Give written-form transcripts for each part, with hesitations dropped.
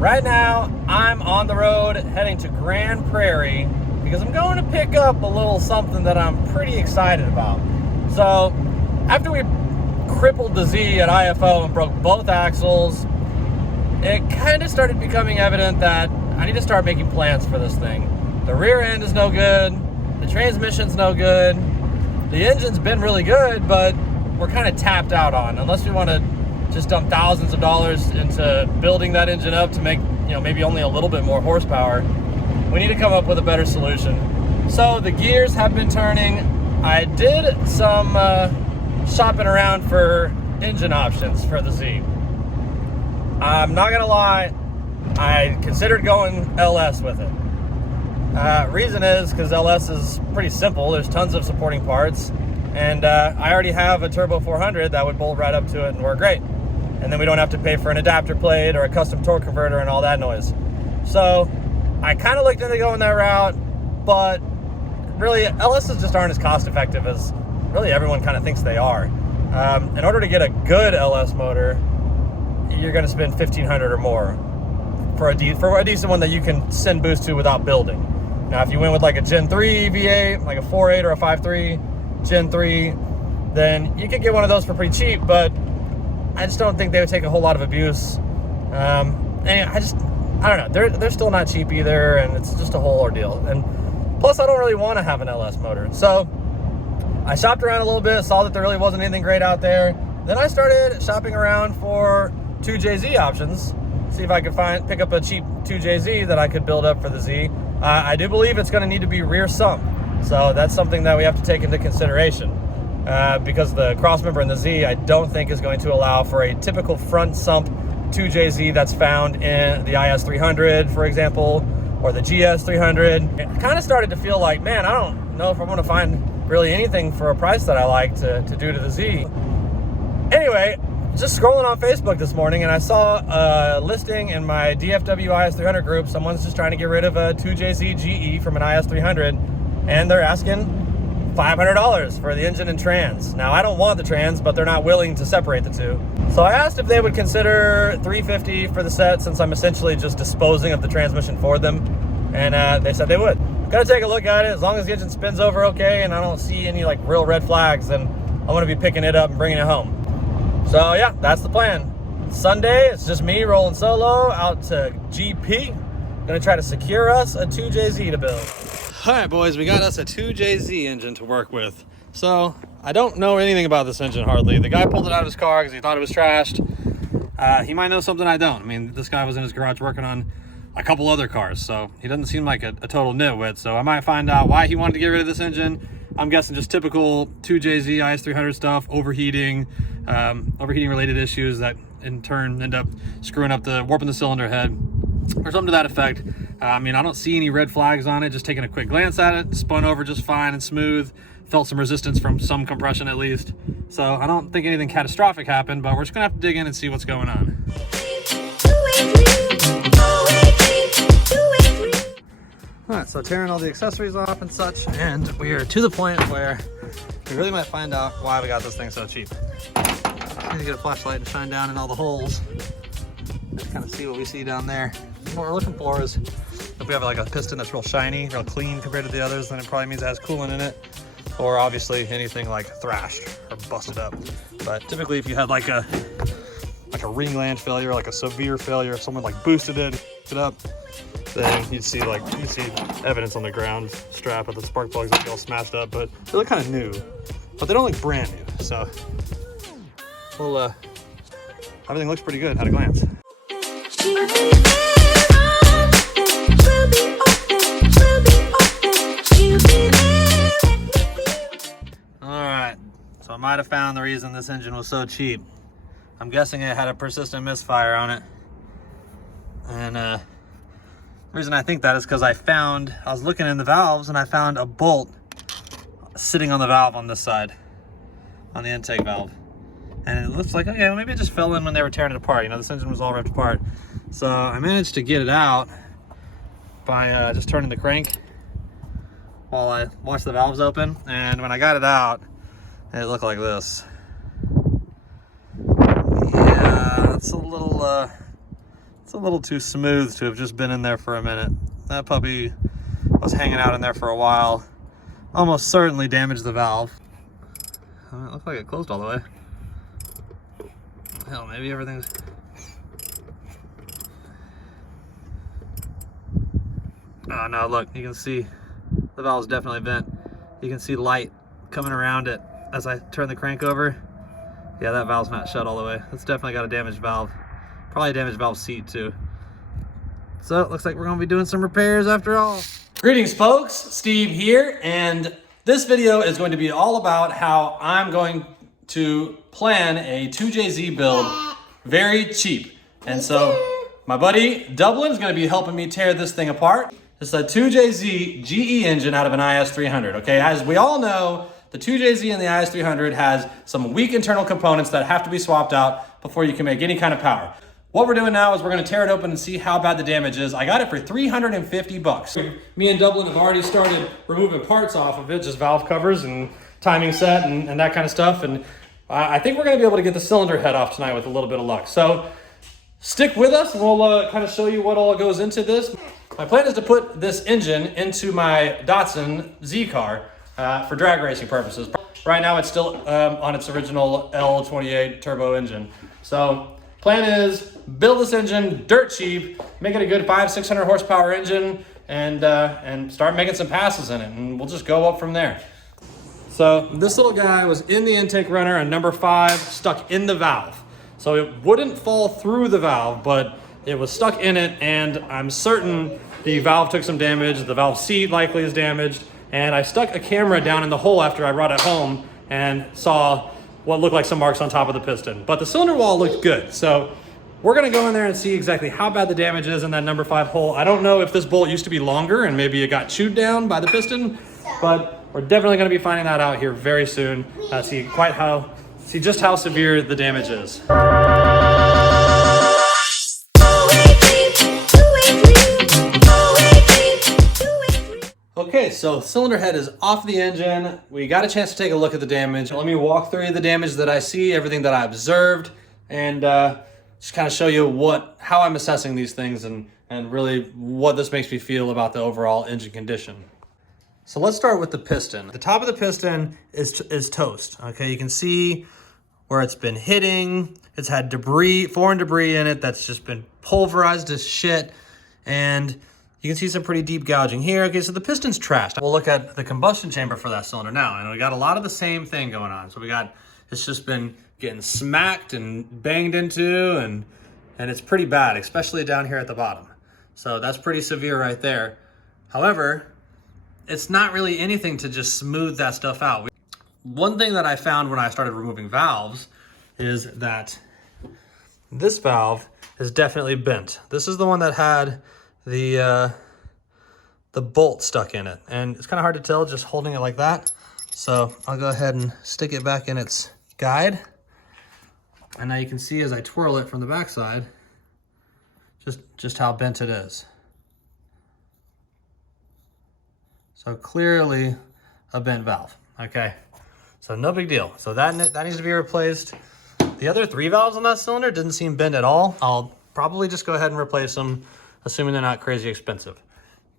Right now, I'm on the road heading to Grand Prairie because I'm going to pick up a little something that I'm pretty excited about. So, after we crippled the Z at IFO and broke both axles, it kind of started becoming evident that I need to start making plans for this thing. The rear end is no good, the transmission's no good, the engine's been really good, but we're kind of tapped out on, unless we want to just dump thousands of dollars into building that engine up to make, maybe only a little bit more horsepower. We need to come up with a better solution. So the gears have been turning. I did some shopping around for engine options for the Z. I'm not gonna lie, I considered going LS with it. Reason is because LS is pretty simple. There's tons of supporting parts, and I already have a Turbo 400 that would bolt right up to it and work great. And then we don't have to pay for an adapter plate or a custom torque converter and all that noise. So I kind of looked into going that route, but really LSs just aren't as cost effective as really everyone kind of thinks they are. In order to get a good LS motor, you're going to spend $1,500 or more for a decent one that you can send boost to without building. Now, if you went with like a Gen 3 V8, like a 4.8 or a 5.3 Gen 3, then you could get one of those for pretty cheap, but I just don't think they would take a whole lot of abuse. And I don't know. They're still not cheap either, and it's just a whole ordeal. And plus, I don't really want to have an LS motor. So I shopped around a little bit, saw that there really wasn't anything great out there. Then I started shopping around for 2JZ options, see if I could pick up a cheap 2JZ that I could build up for the Z. I do believe it's going to need to be rear sump, so that's something that we have to take into consideration. Because the crossmember in the Z, I don't think is going to allow for a typical front sump 2JZ that's found in the IS300, for example, or the GS300. It kind of started to feel like, man, I don't know if I'm going to find really anything for a price that I like to do to the Z. Anyway, just scrolling on Facebook this morning, and I saw a listing in my DFW IS300 group. Someone's just trying to get rid of a 2JZ GE from an IS300, and they're asking $500 for the engine and trans. Now, I don't want the trans, but they're not willing to separate the two. So I asked if they would consider $350 for the set, since I'm essentially just disposing of the transmission for them, and they said they would. Gotta take a look at it. As long as the engine spins over okay and I don't see any like real red flags, then I'm gonna be picking it up and bringing it home. So yeah, that's the plan. Sunday, it's just me rolling solo out to GP. Gonna try to secure us a 2JZ to build. All right, boys, we got us a 2JZ engine to work with. So I don't know anything about this engine hardly. The guy pulled it out of his car because he thought it was trashed. He might know something I don't. I mean, this guy was in his garage working on a couple other cars, so he doesn't seem like a total nitwit. So I might find out why he wanted to get rid of this engine. I'm guessing just typical 2JZ IS300 stuff, overheating related issues that in turn end up warping the cylinder head or something to that effect. I mean, I don't see any red flags on it. Just taking a quick glance at it, spun over just fine and smooth. Felt some resistance from some compression at least. So I don't think anything catastrophic happened, but we're just gonna have to dig in and see what's going on. All right, so tearing all the accessories off and such, and we are to the point where we really might find out why we got this thing so cheap. I need to get a flashlight and shine down in all the holes and kind of see what we see down there. What we're looking for is if we have like a piston that's real shiny, real clean compared to the others, then it probably means it has coolant in it, or obviously anything like thrashed or busted up. But typically if you had like a ring land failure, like a severe failure, if someone like boosted it up, then you'd see evidence on the ground strap of the spark plugs that get all smashed up. But they look kind of new, but they don't look brand new. So well, everything looks pretty good at a glance. Alright, so I might have found the reason this engine was so cheap. I'm guessing it had a persistent misfire on it. And the reason I think that is because I was looking in the valves and I found a bolt sitting on the valve on this side, on the intake valve. And it looks like, okay, well, maybe it just fell in when they were tearing it apart. This engine was all ripped apart. So I managed to get it out by just turning the crank while I watched the valves open. And when I got it out, it looked like this. Yeah, it's a little It's a little too smooth to have just been in there for a minute. That puppy was hanging out in there for a while. Almost certainly damaged the valve. It looks like it closed all the way. Hell, maybe everything's... Oh no, look, you can see the valve's definitely bent. You can see light coming around it as I turn the crank over. Yeah, that valve's not shut all the way. It's definitely got a damaged valve. Probably a damaged valve seat too. So it looks like we're gonna be doing some repairs after all. Greetings folks, Steve here, and this video is going to be all about how I'm going to plan a 2JZ build very cheap. And so my buddy Dublin is gonna be helping me tear this thing apart. It's a 2JZ GE engine out of an IS300, okay? As we all know, the 2JZ and the IS300 has some weak internal components that have to be swapped out before you can make any kind of power. What we're doing now is we're gonna tear it open and see how bad the damage is. I got it for 350 bucks. Me and Dublin have already started removing parts off of it, just valve covers and timing set and that kind of stuff. And I think we're gonna be able to get the cylinder head off tonight with a little bit of luck. So stick with us and we'll kind of show you what all goes into this. My plan is to put this engine into my Datsun Z car for drag racing purposes. Right now it's still on its original L28 turbo engine. So plan is build this engine dirt cheap, make it a good 500-600 horsepower engine, and start making some passes in it, and we'll just go up from there. So this little guy was in the intake runner and number 5 stuck in the valve. So it wouldn't fall through the valve, but it was stuck in it, and I'm certain the valve took some damage, the valve seat likely is damaged, and I stuck a camera down in the hole after I brought it home and saw what looked like some marks on top of the piston. But the cylinder wall looked good, so we're gonna go in there and see exactly how bad the damage is in that number 5 hole. I don't know if this bolt used to be longer and maybe it got chewed down by the piston, but we're definitely gonna be finding that out here very soon. See just how severe the damage is. Okay, so cylinder head is off the engine. We got a chance to take a look at the damage. Let me walk through the damage that I see, everything that I observed, and just kind of show you how I'm assessing these things and really what this makes me feel about the overall engine condition. So let's start with the piston. The top of the piston is toast. Okay, you can see where it's been hitting. It's had debris, foreign debris in it that's just been pulverized as shit, and you can see some pretty deep gouging here. Okay, so the piston's trashed. We'll look at the combustion chamber for that cylinder now, and we got a lot of the same thing going on. So it's just been getting smacked and banged into, and it's pretty bad, especially down here at the bottom. So that's pretty severe right there. However, it's not really anything to just smooth that stuff out. One thing that I found when I started removing valves is that this valve is definitely bent. This is the one that had the bolt stuck in it, and it's kind of hard to tell just holding it like that. So I'll go ahead and stick it back in its guide, and now you can see as I twirl it from the backside just how bent it is. So clearly a bent valve. Okay, so no big deal. So that needs to be replaced. The other 3 valves on that cylinder didn't seem bent at all. I'll probably just go ahead and replace them, assuming they're not crazy expensive.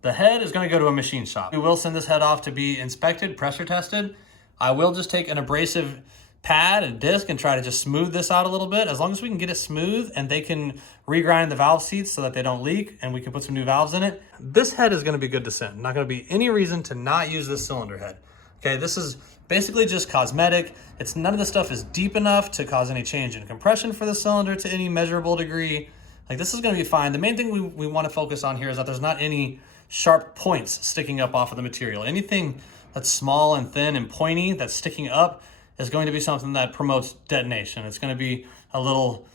The head is gonna go to a machine shop. We will send this head off to be inspected, pressure tested. I will just take an abrasive pad and disc and try to just smooth this out a little bit. As long as we can get it smooth and they can regrind the valve seats so that they don't leak and we can put some new valves in it, this head is gonna be good to send. Not gonna be any reason to not use this cylinder head. Okay, this is basically just cosmetic. None of this stuff is deep enough to cause any change in compression for the cylinder to any measurable degree. Like, this is gonna be fine. The main thing we wanna focus on here is that there's not any sharp points sticking up off of the material. Anything that's small and thin and pointy that's sticking up is going to be something that promotes detonation. It's gonna be a little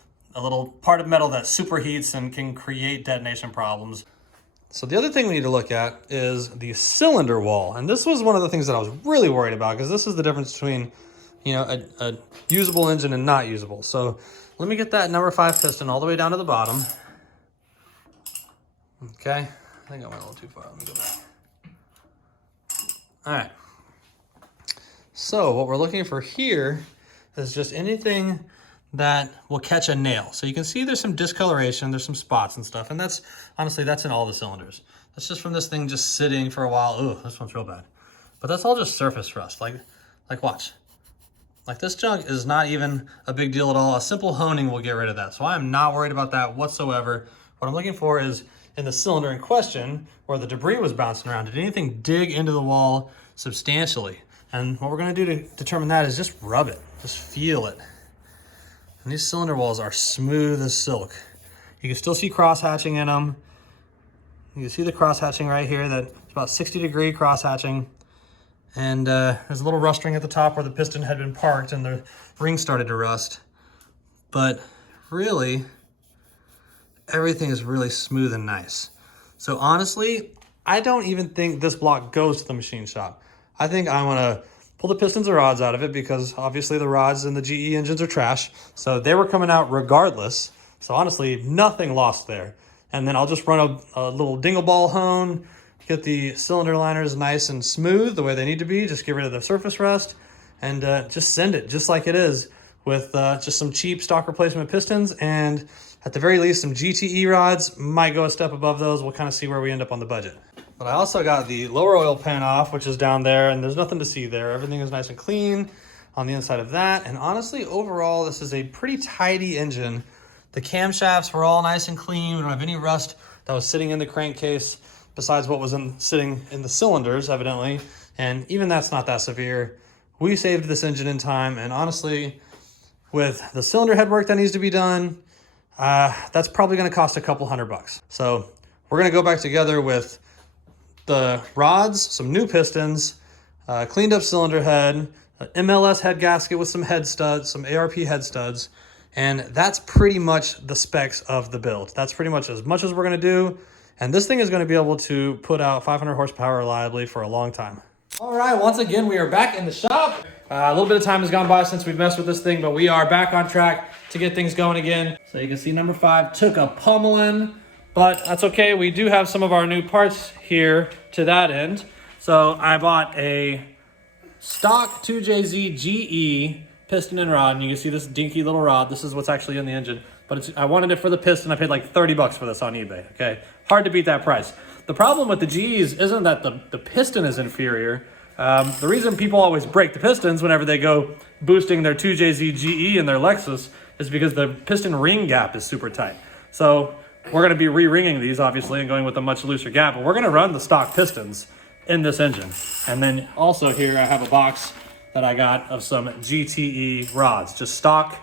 part of metal that superheats and can create detonation problems. So the other thing we need to look at is the cylinder wall. And this was one of the things that I was really worried about, because this is the difference between, you know, a usable engine and not usable. So let me get that number 5 piston all the way down to the bottom. Okay, I think I went a little too far. Let me go back. All right. So what we're looking for here is just anything that will catch a nail. So you can see there's some discoloration, there's some spots and stuff, and that's, honestly, that's in all the cylinders. That's just from this thing just sitting for a while. Ooh, this one's real bad. But that's all just surface rust, like watch. Like this junk is not even a big deal at all. A simple honing will get rid of that. So I'm not worried about that whatsoever. What I'm looking for is in the cylinder in question where the debris was bouncing around, did anything dig into the wall substantially? And what we're gonna do to determine that is just rub it, just feel it. And these cylinder walls are smooth as silk. You can still see cross hatching in them. You can see the cross hatching right here, that's about 60-degree cross hatching. And there's a little rust ring at the top where the piston had been parked and the ring started to rust. But really, everything is really smooth and nice. So honestly, I don't even think this block goes to the machine shop. I think I'm gonna pull the pistons and rods out of it because obviously the rods in the GE engines are trash. So they were coming out regardless. So honestly, nothing lost there. And then I'll just run a little dingle ball hone, get the cylinder liners nice and smooth the way they need to be, just get rid of the surface rust, and just send it just like it is with just some cheap stock replacement pistons, and at the very least some GTE rods. Might go a step above those. We'll kind of see where we end up on the budget. But I also got the lower oil pan off, which is down there, and there's nothing to see there. Everything is nice and clean on the inside of that. And honestly, overall, this is a pretty tidy engine. The camshafts were all nice and clean. We don't have any rust that was sitting in the crankcase besides what was sitting in the cylinders, evidently. And even that's not that severe. We saved this engine in time, and honestly, with the cylinder head work that needs to be done, that's probably gonna cost a couple $100. So we're gonna go back together with the rods, some new pistons, cleaned up cylinder head, MLS head gasket with some head studs, some ARP head studs, and that's pretty much the specs of the build. That's pretty much as we're gonna do. And this thing is going to be able to put out 500 horsepower reliably for a long time. All right, once again, we are back in the shop. A little bit of time has gone by since we've messed with this thing, but we are back on track to get things going again. So you can see number 5 took a pummeling, but that's okay. We do have some of our new parts here to that end. So I bought a stock 2JZ GE piston and rod, and you can see this dinky little rod. This is what's actually in the engine. But I wanted it for the piston. I paid like 30 bucks for this on eBay, okay? Hard to beat that price. The problem with the GEs isn't that the piston is inferior. The reason people always break the pistons whenever they go boosting their 2JZ GE in their Lexus is because the piston ring gap is super tight. So we're gonna be re-ringing these, obviously, and going with a much looser gap, but we're gonna run the stock pistons in this engine. And then also here I have a box that I got of some GTE rods, just stock,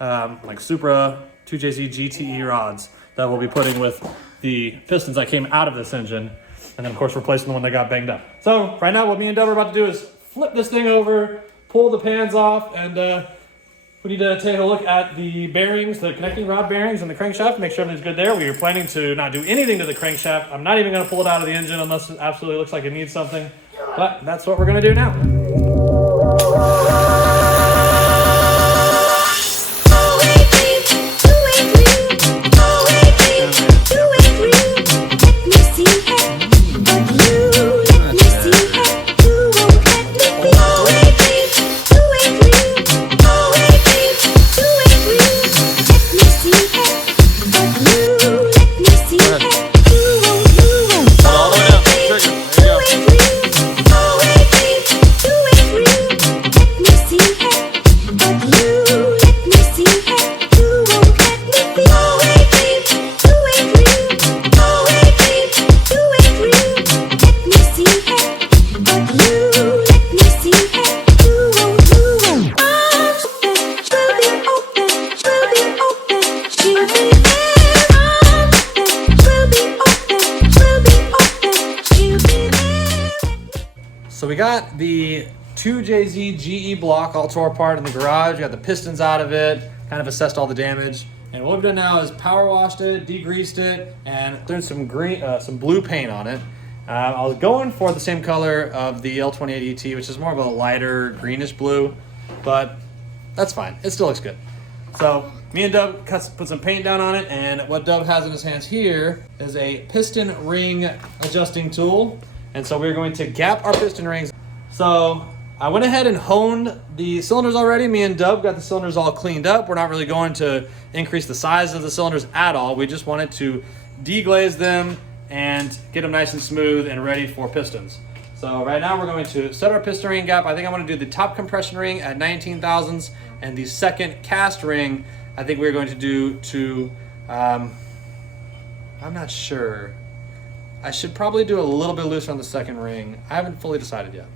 like Supra 2JZ GTE rods that we'll be putting with the pistons that came out of this engine, and then of course replacing the one that got banged up. So right now what me and Dub are about to do is flip this thing over, pull the pans off, and we need to take a look at the bearings, the connecting rod bearings and the crankshaft, make sure everything's good there. We are planning to not do anything to the crankshaft. I'm not even going to pull it out of the engine unless it absolutely looks like it needs something, but that's what we're going to do now. So we got the 2JZ GE block all tore apart in the garage. We got the pistons out of it, kind of assessed all the damage. And what we've done now is power washed it, degreased it, and thrown some blue paint on it. I was going for the same color of the L28 ET, which is more of a lighter greenish blue, but that's fine. It still looks good. So me and Dub put some paint down on it, and what Dub has in his hands here is a piston ring adjusting tool. And so we're going to gap our piston rings. So I went ahead and honed the cylinders already. Me and Dub got the cylinders all cleaned up. We're not really going to increase the size of the cylinders at all. We just wanted to deglaze them and get them nice and smooth and ready for pistons. So right now we're going to set our piston ring gap. I think I'm going to do the top compression ring at 19 thousandths, and the second cast ring I think we're going to do to, I'm not sure. I should probably do a little bit looser on the second ring. I haven't fully decided yet.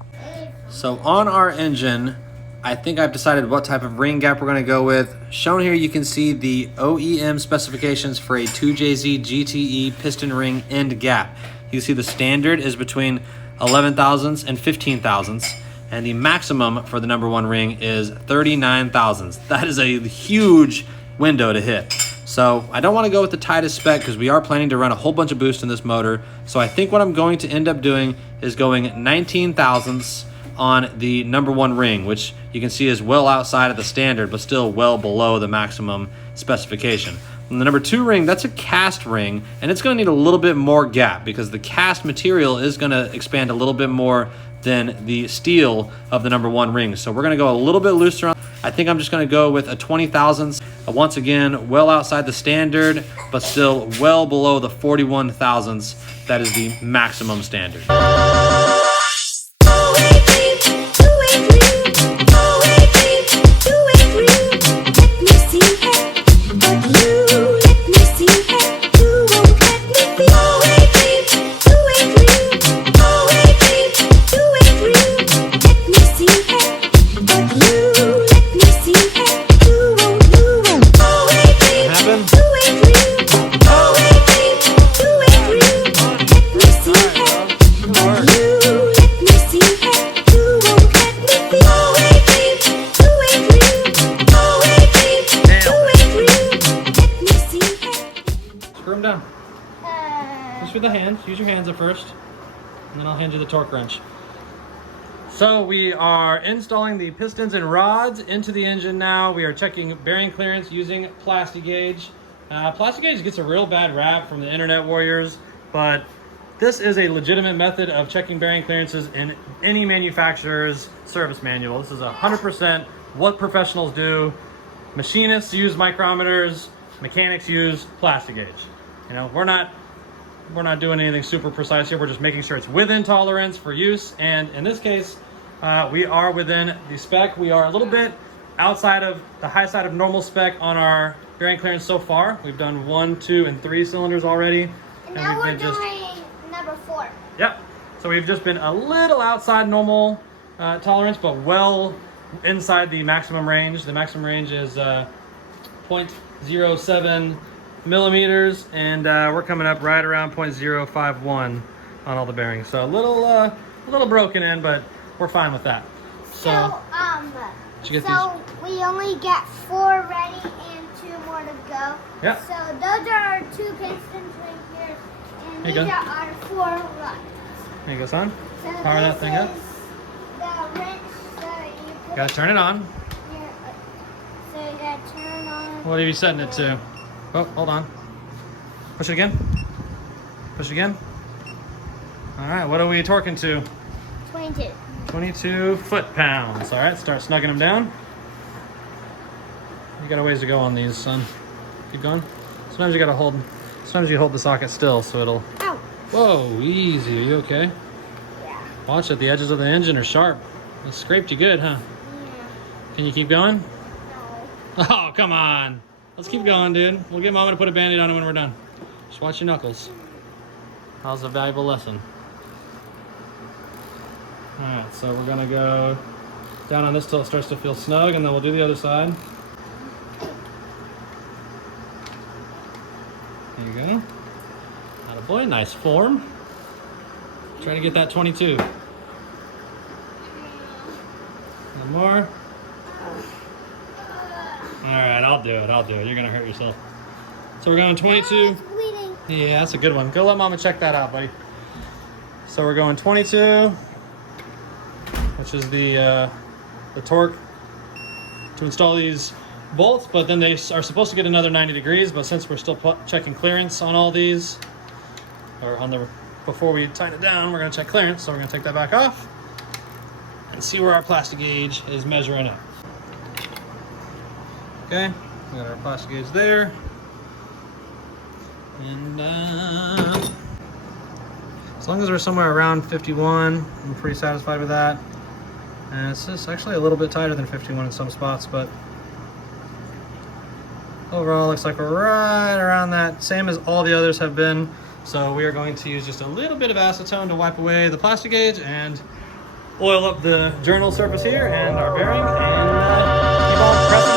So on our engine, I think I've decided what type of ring gap we're going to go with. Shown here, you can see the OEM specifications for a 2JZ GTE piston ring end gap. You can see the standard is between 11 thousandths and 15 thousandths, and the maximum for the number one ring is 39 thousandths. That is a huge window to hit. So I don't want to go with the tightest spec because we are planning to run a whole bunch of boost in this motor. So I think what I'm going to end up doing is going 19 thousandths on the number one ring, which you can see is well outside of the standard, but still well below the maximum specification. And the number two ring, that's a cast ring, and it's going to need a little bit more gap because the cast material is going to expand a little bit more than the steel of the number one ring. So we're going to go a little bit looser on. I think I'm just going to go with a 20 thousandths. Once again, well outside the standard, but still well below the 41 thousandths. That is the maximum standard. With the hands, use your hands at first, and then I'll hand you the torque wrench. So we are installing the pistons and rods into the engine now. We are checking bearing clearance using Plastigauge. Plastigauge gets a real bad rap from the internet warriors, but this is a legitimate method of checking bearing clearances in any manufacturer's service manual. This is 100% what professionals do. Machinists use micrometers, mechanics use Plastigauge. You know, we're not doing anything super precise here. We're just making sure it's within tolerance for use. And in this case, we are within the spec. We are a little bit outside of the high side of normal spec on our bearing clearance so far. We've done 1, 2, and 3 cylinders already. And now we're doing number 4. Yep. So we've just been a little outside normal tolerance, but well inside the maximum range. The maximum range is 0.07 millimeters, and we're coming up right around 0.051 on all the bearings. So a little broken in, but we're fine with that. So we only get 4 ready and 2 more to go. Yeah. So those are our 2 pistons right here, and these are our 4 rods. There you go, son. So Power that thing up. The wrench that you put. Gotta turn it on. Here, so you gotta turn on. What are you setting it to? Oh, hold on. Push it again. Push it again. All right, what are we torquing to? 22. 22 foot-pounds. All right, start snugging them down. You got a ways to go on these, son. Keep going. Sometimes you hold the socket still so it'll... Ow. Whoa, easy. Are you okay? Yeah. Watch it, the edges of the engine are sharp. It scraped you good, huh? Yeah. Can you keep going? No. Oh, come on. Let's keep going, dude. We'll get Mama to put a Band-Aid on it when we're done. Just watch your knuckles. That was a valuable lesson. Alright, so we're gonna go down on this till it starts to feel snug, and then we'll do the other side. There you go. Attaboy, nice form. Try to get that 22. One more. Alright, I'll do it. You're gonna hurt yourself. So we're going 22. It's bleeding. Yeah, that's a good one. Go let Mama check that out, buddy. So we're going 22, which is the torque to install these bolts, but then they are supposed to get another 90 degrees, but since we're still checking clearance on all these, or on the before we tighten it down, we're going to check clearance, so we're going to take that back off. and see where our plastic gauge is measuring up. Okay, we got our plastic gauge there. And as long as we're somewhere around 51, I'm pretty satisfied with that. And it's just actually a little bit tighter than 51 in some spots, but overall looks like we're right around that, same as all the others have been. So we are going to use just a little bit of acetone to wipe away the plastic gauge and oil up the journal surface here and our bearing, and keep on pressing